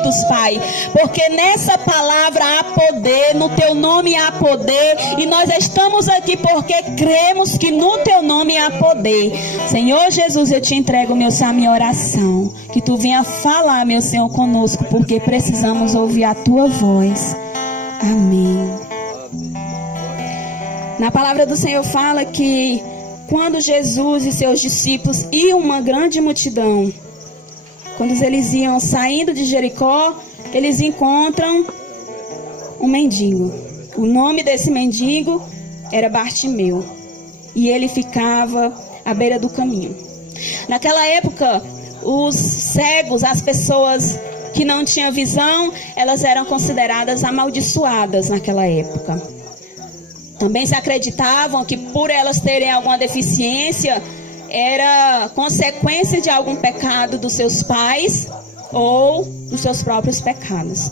ouvidos, Pai, porque nessa palavra há poder, no Teu nome há poder, e nós estamos aqui porque cremos que no Teu nome há poder. Senhor Jesus, eu te entrego, meu Senhor, a minha oração, que Tu venha falar, meu Senhor, conosco, porque precisamos ouvir a Tua voz. Amém. Na palavra do Senhor fala que quando Jesus e seus discípulos e uma grande multidão, quando eles iam saindo de Jericó, eles encontram um mendigo. O nome desse mendigo era Bartimeu. E ele ficava à beira do caminho. Naquela época, os cegos, as pessoas que não tinham visão, elas eram consideradas amaldiçoadas naquela época. Também se acreditavam que por elas terem alguma deficiência, era consequência de algum pecado dos seus pais ou dos seus próprios pecados.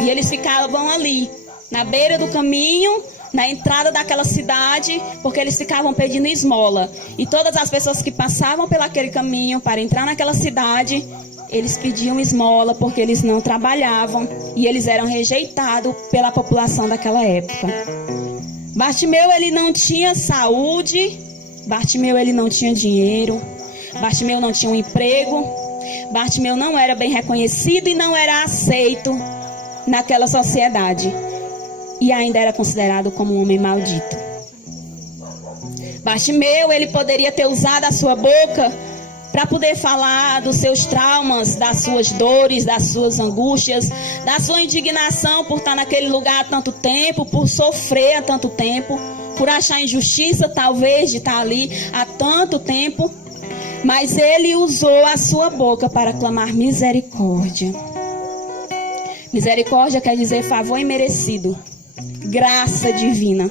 E eles ficavam ali, na beira do caminho, na entrada daquela cidade, porque eles ficavam pedindo esmola. E todas as pessoas que passavam pelaquele caminho para entrar naquela cidade, eles pediam esmola porque eles não trabalhavam e eles eram rejeitados pela população daquela época. Bartimeu, ele não tinha saúde, Bartimeu, ele não tinha dinheiro, Bartimeu não tinha um emprego, Bartimeu não era bem reconhecido e não era aceito naquela sociedade. E ainda era considerado como um homem maldito. Bartimeu, ele poderia ter usado a sua boca para poder falar dos seus traumas, das suas dores, das suas angústias, da sua indignação por estar naquele lugar há tanto tempo, por sofrer há tanto tempo, por achar injustiça talvez de estar ali há tanto tempo. Mas ele usou a sua boca para clamar misericórdia. Misericórdia quer dizer favor imerecido, graça divina.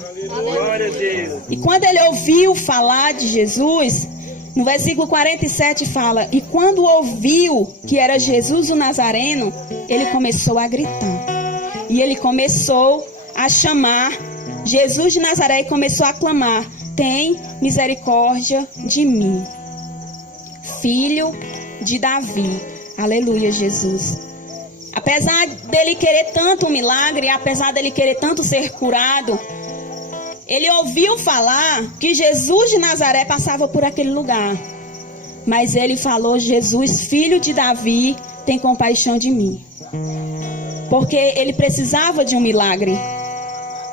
E quando ele ouviu falar de Jesus, no versículo 47 fala: e quando ouviu que era Jesus o Nazareno, ele começou a gritar. E ele começou a chamar Jesus de Nazaré e começou a clamar: tem misericórdia de mim, filho de Davi. Aleluia, Jesus. Apesar dele querer tanto um milagre, apesar dele querer tanto ser curado, ele ouviu falar que Jesus de Nazaré passava por aquele lugar. Mas ele falou: Jesus, filho de Davi, tem compaixão de mim. Porque ele precisava de um milagre.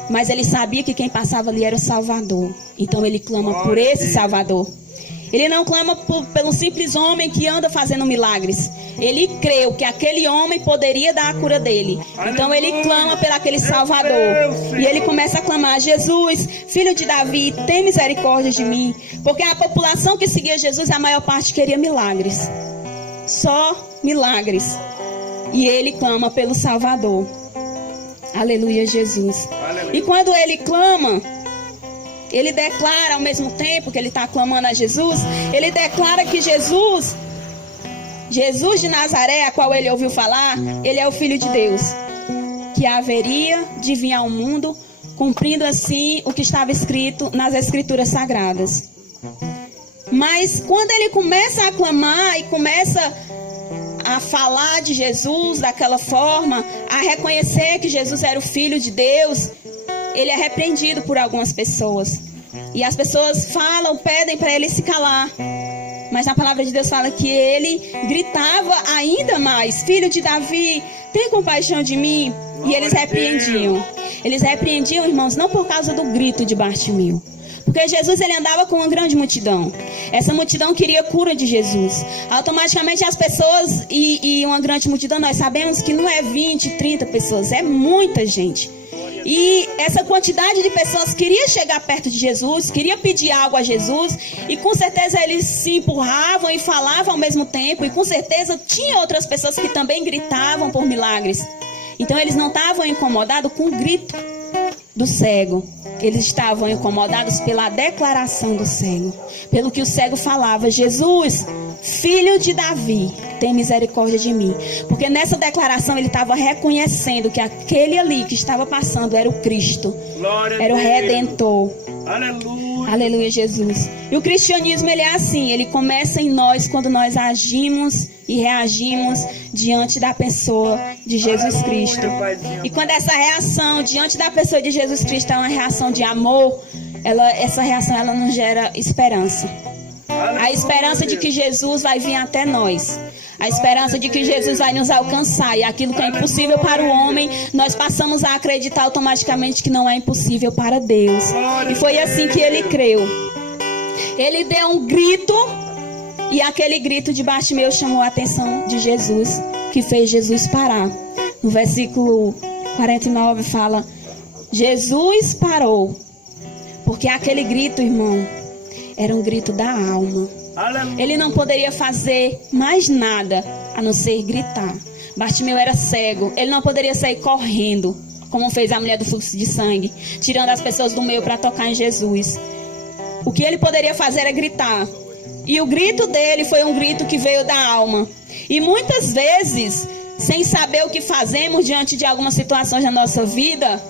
Mas ele sabia que quem passava ali era o Salvador. Então ele clama por esse Salvador. Ele não clama pelo simples homem que anda fazendo milagres. Ele creu que aquele homem poderia dar a cura dele. Então ele clama por aquele Salvador. E ele começa a clamar: Jesus, filho de Davi, tem misericórdia de mim. Porque a população que seguia Jesus, a maior parte queria milagres. Só milagres. E ele clama pelo Salvador. Aleluia, Jesus. Aleluia. E quando ele clama, ele declara ao mesmo tempo que ele está clamando a Jesus, ele declara que Jesus de Nazaré, a qual ele ouviu falar, ele é o Filho de Deus, que haveria de vir ao mundo, cumprindo assim o que estava escrito nas Escrituras Sagradas. Mas quando ele começa a clamar e começa a falar de Jesus daquela forma, a reconhecer que Jesus era o Filho de Deus, ele é repreendido por algumas pessoas. E as pessoas falam, pedem para ele se calar. Mas a palavra de Deus fala que ele gritava ainda mais: filho de Davi, tem compaixão de mim. E eles repreendiam. Eles repreendiam, irmãos, não por causa do grito de Bartimeu. Porque Jesus, ele andava com uma grande multidão. Essa multidão queria cura de Jesus. Automaticamente as pessoas e uma grande multidão, nós sabemos que não é 20, 30 pessoas, é muita gente. E essa quantidade de pessoas queria chegar perto de Jesus, queria pedir algo a Jesus, e com certeza eles se empurravam e falavam ao mesmo tempo, e com certeza tinha outras pessoas que também gritavam por milagres. Então eles não estavam incomodados com o grito do cego, eles estavam incomodados pela declaração do cego, pelo que o cego falava: Jesus, filho de Davi, tem misericórdia de mim. Porque nessa declaração ele estava reconhecendo que aquele ali que estava passando era o Cristo, era o Redentor. Aleluia. Aleluia, Jesus. E o cristianismo, ele é assim, ele começa em nós quando nós agimos e reagimos diante da pessoa de Jesus Cristo. E quando essa reação diante da pessoa de Jesus Cristo é uma reação de amor, essa reação ela nos gera esperança. A esperança de que Jesus vai vir até nós. A esperança de que Jesus vai nos alcançar. E aquilo que é impossível para o homem, nós passamos a acreditar automaticamente que não é impossível para Deus. E foi assim que ele creu. Ele deu um grito. E aquele grito de Bartimeu chamou a atenção de Jesus, que fez Jesus parar. No versículo 49 fala: Jesus parou. Porque aquele grito, irmão, era um grito da alma. Ele não poderia fazer mais nada a não ser gritar. Bartimeu era cego. Ele não poderia sair correndo, como fez a mulher do fluxo de sangue, tirando as pessoas do meio para tocar em Jesus. O que ele poderia fazer era gritar. E o grito dele foi um grito que veio da alma. E muitas vezes, sem saber o que fazemos diante de algumas situações da nossa vida,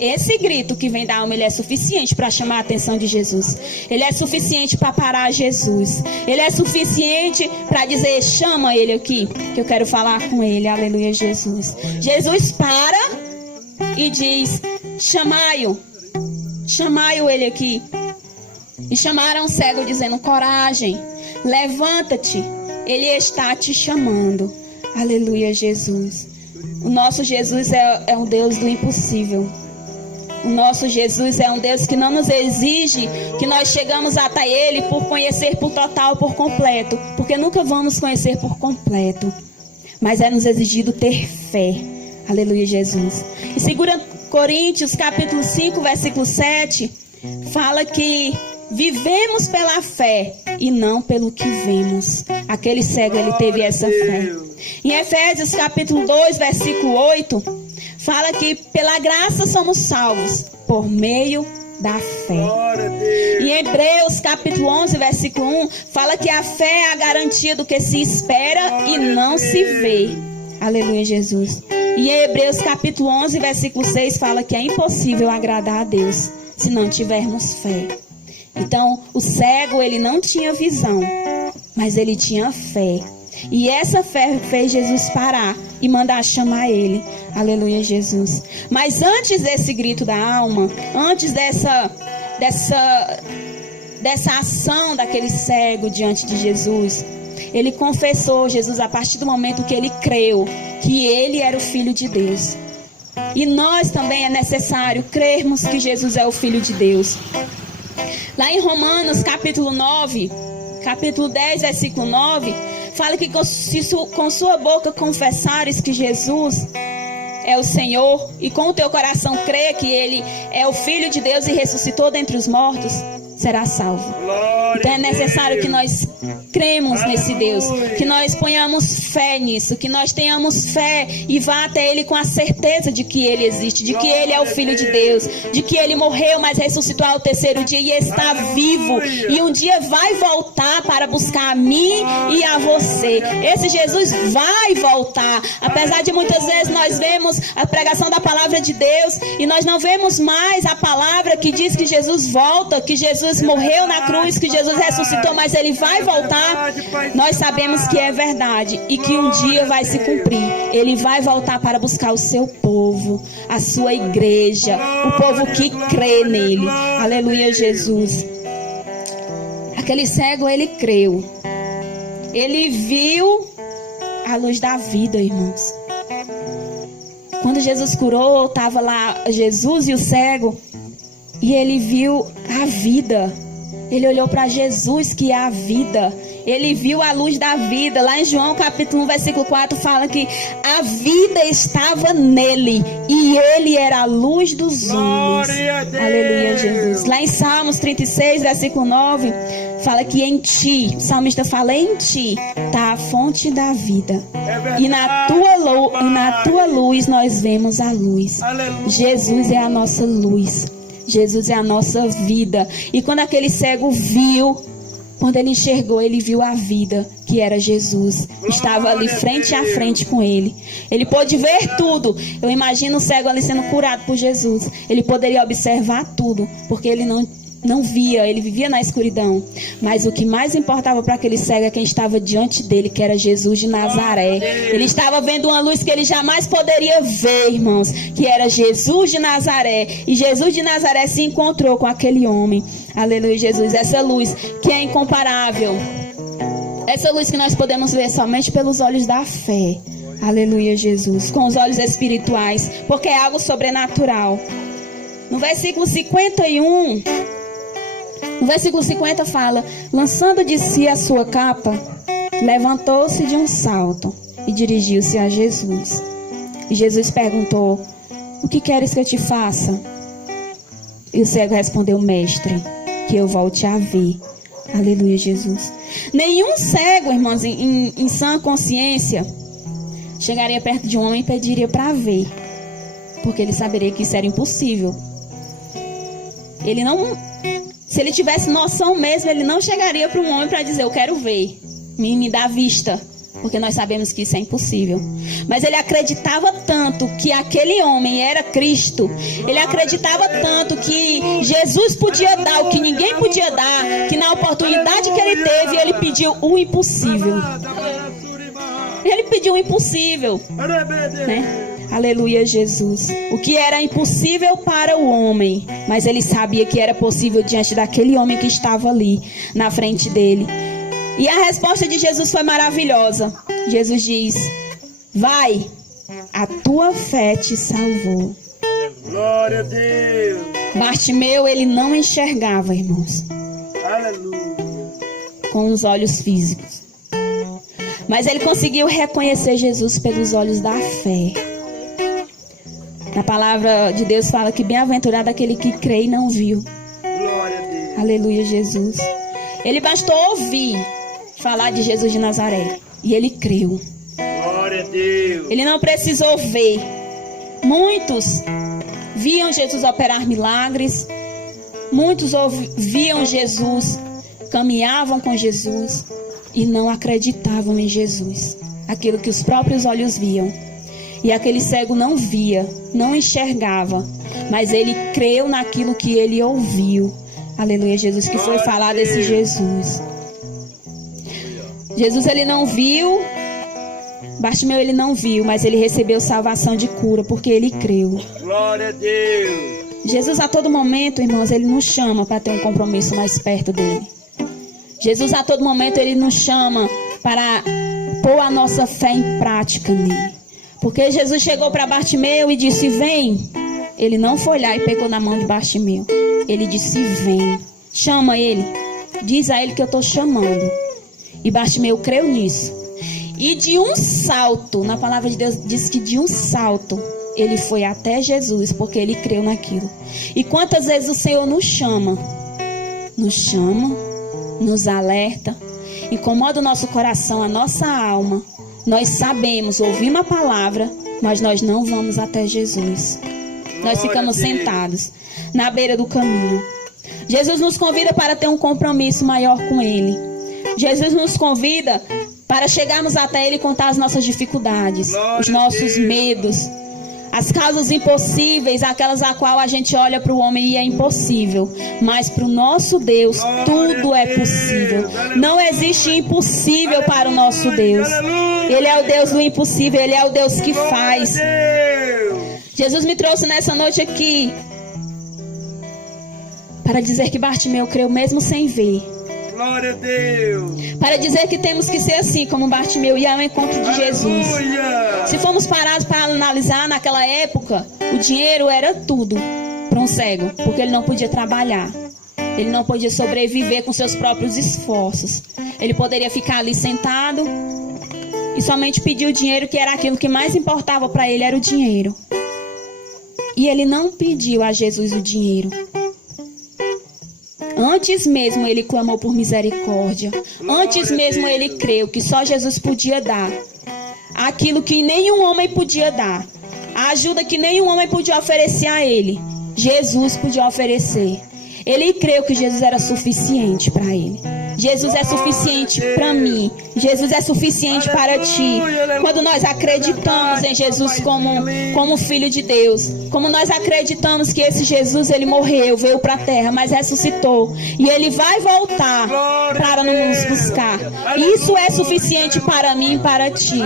esse grito que vem da alma, ele é suficiente para chamar a atenção de Jesus. Ele é suficiente para parar Jesus. Ele é suficiente para dizer: chama ele aqui, que eu quero falar com ele. Aleluia, Jesus. Jesus para e diz: chamai-o. Chamai-o ele aqui. E chamaram o cego dizendo: coragem, levanta-te, ele está te chamando. Aleluia, Jesus. O nosso Jesus é um Deus do impossível. O nosso Jesus é um Deus que não nos exige que nós chegamos até Ele por conhecer por total, por completo. Porque nunca vamos conhecer por completo. Mas é nos exigido ter fé. Aleluia, Jesus. E 2 Coríntios capítulo 5, versículo 7, fala que vivemos pela fé e não pelo que vemos. Aquele cego, ele teve essa fé. Em Efésios capítulo 2, versículo 8... fala que pela graça somos salvos por meio da fé. Em Hebreus capítulo 11, versículo 1, fala que a fé é a garantia do que se espera e não se vê. Aleluia, Jesus. E em Hebreus capítulo 11, versículo 6, fala que é impossível agradar a Deus se não tivermos fé. Então, o cego, ele não tinha visão, mas ele tinha fé. E essa fé fez Jesus parar e mandar chamar ele. Aleluia, Jesus. Mas antes desse grito da alma, antes dessa ação daquele cego diante de Jesus, ele confessou Jesus a partir do momento que ele creu que ele era o Filho de Deus. E nós também é necessário crermos que Jesus é o Filho de Deus. Lá em Romanos capítulo 9, capítulo 10, versículo 9, fala que com sua boca confessares que Jesus é o Senhor e com o teu coração crer que Ele é o Filho de Deus e ressuscitou dentre os mortos, será salvo. Então é necessário que nós cremos nesse Deus, que nós ponhamos fé nisso, que nós tenhamos fé e vá até Ele com a certeza de que Ele existe, de que Ele é o Filho de Deus, de que Ele morreu, mas ressuscitou ao terceiro dia e está vivo. E um dia vai voltar para buscar a mim e a você. Esse Jesus vai voltar. Apesar de muitas vezes nós vemos a pregação da palavra de Deus e nós não vemos mais a palavra que diz que Jesus volta, que Jesus morreu na cruz, que Jesus ressuscitou, mas Ele vai voltar. Nós sabemos que é verdade e que um dia vai se cumprir. Ele vai voltar para buscar o seu povo, a sua igreja, o povo que crê nele. Aleluia, Jesus. Aquele cego, ele creu. Ele viu a luz da vida, irmãos. Quando Jesus curou, estava lá Jesus e o cego, e ele viu a vida. Ele olhou para Jesus, que é a vida. Ele viu a luz da vida. Lá em João capítulo 1, versículo 4, fala que a vida estava nele e ele era a luz dos homens. Aleluia, Jesus. Lá em Salmos 36, versículo 9, fala que em ti, o salmista fala, em ti está a fonte da vida. E na tua luz nós vemos a luz. Jesus é a nossa luz. Jesus é a nossa vida. E quando aquele cego viu, quando ele enxergou, ele viu a vida, que era Jesus. Estava ali frente a frente com ele. Ele pôde ver tudo. Eu imagino o cego ali sendo curado por Jesus. Ele poderia observar tudo, porque ele não não via, ele vivia na escuridão. Mas o que mais importava para aquele cego é quem estava diante dele, que era Jesus de Nazaré. Ele estava vendo uma luz que ele jamais poderia ver, irmãos, que era Jesus de Nazaré. E Jesus de Nazaré se encontrou com aquele homem. Aleluia, Jesus. Essa luz que é incomparável. Essa luz que nós podemos ver somente pelos olhos da fé. Aleluia, Jesus. Com os olhos espirituais, porque é algo sobrenatural. No versículo 51, no versículo 50 fala: lançando de si a sua capa, levantou-se de um salto e dirigiu-se a Jesus. E Jesus perguntou: o que queres que eu te faça? E o cego respondeu: mestre, que eu volte a ver. Aleluia, Jesus. Nenhum cego, irmãos, em sã consciência, chegaria perto de um homem e pediria para ver, porque ele saberia que isso era impossível. Ele não, se ele tivesse noção mesmo, ele não chegaria para um homem para dizer: eu quero ver, me dá vista, porque nós sabemos que isso é impossível. Mas ele acreditava tanto que aquele homem era Cristo, ele acreditava tanto que Jesus podia dar o que ninguém podia dar, que na oportunidade que ele teve, ele pediu o impossível. Ele pediu o impossível, né? Aleluia, Jesus. O que era impossível para o homem, mas ele sabia que era possível diante daquele homem que estava ali na frente dele. E a resposta de Jesus foi maravilhosa. Jesus diz: vai, a tua fé te salvou. Glória a Deus. Bartimeu, ele não enxergava, irmãos, Aleluia. com os olhos físicos, mas ele conseguiu reconhecer Jesus pelos olhos da fé. Na palavra de Deus fala que bem-aventurado aquele que crê e não viu. Glória a Deus. Aleluia, Jesus. Ele bastou ouvir falar de Jesus de Nazaré e ele creu. Glória a Deus. Ele não precisou ver. Muitos viam Jesus operar milagres. Muitos viam Jesus, caminhavam com Jesus e não acreditavam em Jesus, aquilo que os próprios olhos viam. E aquele cego não via, não enxergava, mas ele creu naquilo que ele ouviu. Aleluia, Jesus, que foi falar desse Jesus. Jesus, ele não viu, Bartimeu, ele não viu, mas ele recebeu salvação de cura, porque ele creu. Glória a Deus. Jesus, a todo momento, irmãos, ele nos chama para ter um compromisso mais perto dele. Jesus, a todo momento, ele nos chama para pôr a nossa fé em prática nele. Porque Jesus chegou para Bartimeu e disse: vem. Ele não foi lá e pegou na mão de Bartimeu. Ele disse: vem. Chama ele. Diz a ele que eu estou chamando. E Bartimeu creu nisso. E de um salto, na palavra de Deus diz que de um salto, ele foi até Jesus, porque ele creu naquilo. E quantas vezes o Senhor nos chama, nos alerta, incomoda o nosso coração, a nossa alma. Nós sabemos, ouvimos a palavra, mas nós não vamos até Jesus. Nós ficamos sentados na beira do caminho. Jesus nos convida para ter um compromisso maior com Ele. Jesus nos convida para chegarmos até Ele e contar as nossas dificuldades, os nossos medos, as causas impossíveis, aquelas a qual a gente olha para o homem e é impossível. Mas para o nosso Deus, tudo é possível. Não existe impossível para o nosso Deus. Ele é o Deus do impossível, Ele é o Deus que faz. Jesus me trouxe nessa noite aqui para dizer que Bartimeu creu mesmo sem ver. Glória a Deus. Para dizer que temos que ser assim como Bartimeu, ir ao encontro de Jesus. Aleluia. Se formos parados para analisar, naquela época, o dinheiro era tudo para um cego, porque ele não podia trabalhar. Ele não podia sobreviver com seus próprios esforços. Ele poderia ficar ali sentado e somente pedir o dinheiro, que era aquilo que mais importava para ele, era o dinheiro. E ele não pediu a Jesus o dinheiro. Antes mesmo ele clamou por misericórdia. Antes mesmo ele creu que só Jesus podia dar aquilo que nenhum homem podia dar. A ajuda que nenhum homem podia oferecer a ele, Jesus podia oferecer. Ele creu que Jesus era suficiente para ele. Jesus é suficiente para mim. Jesus é suficiente para ti. Quando nós acreditamos em Jesus como Filho de Deus, como nós acreditamos que esse Jesus, ele morreu, veio para a terra, mas ressuscitou, e ele vai voltar para nos buscar. Isso é suficiente para mim e para ti.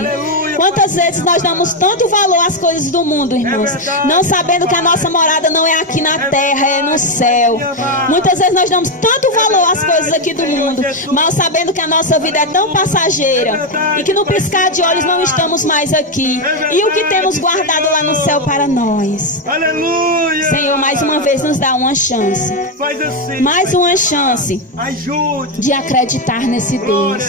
Quantas vezes nós damos tanto valor às coisas do mundo, irmãos, não sabendo que a nossa morada não é aqui na terra, é no céu. Muitas vezes nós damos tanto valor às coisas aqui do mundo, mal sabendo que a nossa vida é tão passageira e que no piscar de olhos não estamos mais aqui. E o que temos guardado lá no céu para nós? Senhor, mais uma vez nos dá uma chance. Mais uma chance de acreditar nesse Deus.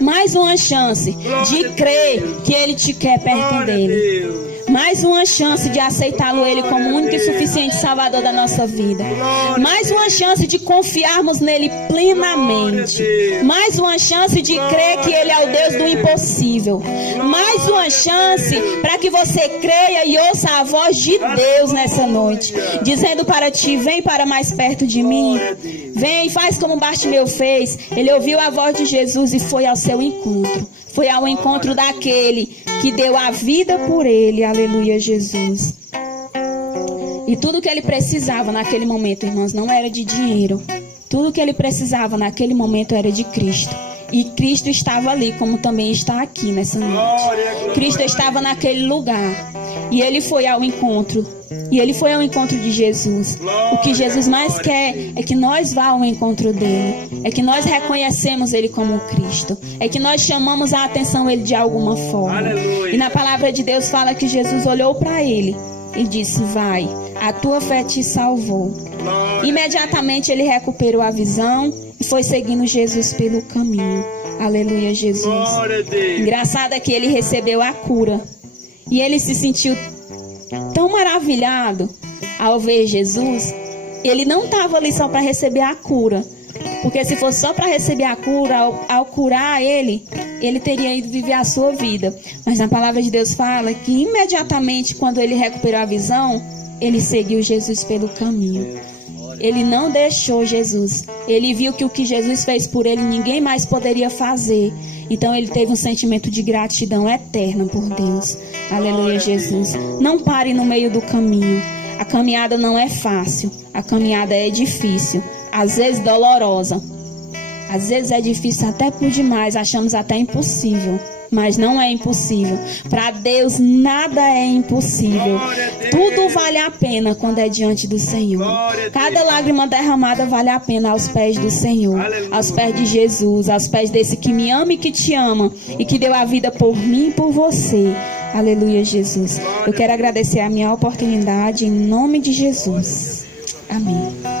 Mais uma chance de crer que Ele te quer perto dele. Mais uma chance de aceitá-lo Ele como o único e suficiente Salvador da nossa vida. Mais uma chance de confiarmos nele plenamente. Mais uma chance de crer que Ele é o Deus do impossível. Mais uma chance para que você creia e ouça a voz de Deus nessa noite, dizendo para ti: vem para mais perto de mim. Vem, faz como Bartimeu fez. Ele ouviu a voz de Jesus e foi ao seu encontro. Foi ao encontro daquele que deu a vida por ele. Aleluia, Jesus. E tudo que ele precisava naquele momento, irmãos, não era de dinheiro. Tudo que ele precisava naquele momento era de Cristo. E Cristo estava ali, como também está aqui nessa noite. Cristo estava naquele lugar. E ele foi ao encontro. E ele foi ao encontro de Jesus. O que Jesus mais quer é que nós vá ao encontro dele. É que nós reconhecemos ele como Cristo. É que nós chamamos a atenção ele de alguma forma. E na palavra de Deus fala que Jesus olhou para ele e disse: vai, a tua fé te salvou. Imediatamente ele recuperou a visão e foi seguindo Jesus pelo caminho. Aleluia, Jesus. Engraçado é que ele recebeu a cura. E ele se sentiu tão maravilhado ao ver Jesus. Ele não estava ali só para receber a cura. Porque se fosse só para receber a cura, ao curar ele teria ido viver a sua vida. Mas na palavra de Deus fala que imediatamente quando ele recuperou a visão, ele seguiu Jesus pelo caminho. Ele não deixou Jesus. Ele viu que o que Jesus fez por ele ninguém mais poderia fazer. Então ele teve um sentimento de gratidão eterna por Deus. Aleluia, Jesus. Não pare no meio do caminho. A caminhada não é fácil. A caminhada é difícil. Às vezes dolorosa. Às vezes é difícil até por demais. Achamos até impossível. Mas não é impossível. Para Deus nada é impossível. Tudo vale a pena quando é diante do Senhor. Cada lágrima derramada vale a pena aos pés do Senhor. Aos pés de Jesus. Aos pés desse que me ama e que te ama. E que deu a vida por mim e por você. Aleluia, Jesus. Eu quero agradecer a minha oportunidade em nome de Jesus. Amém.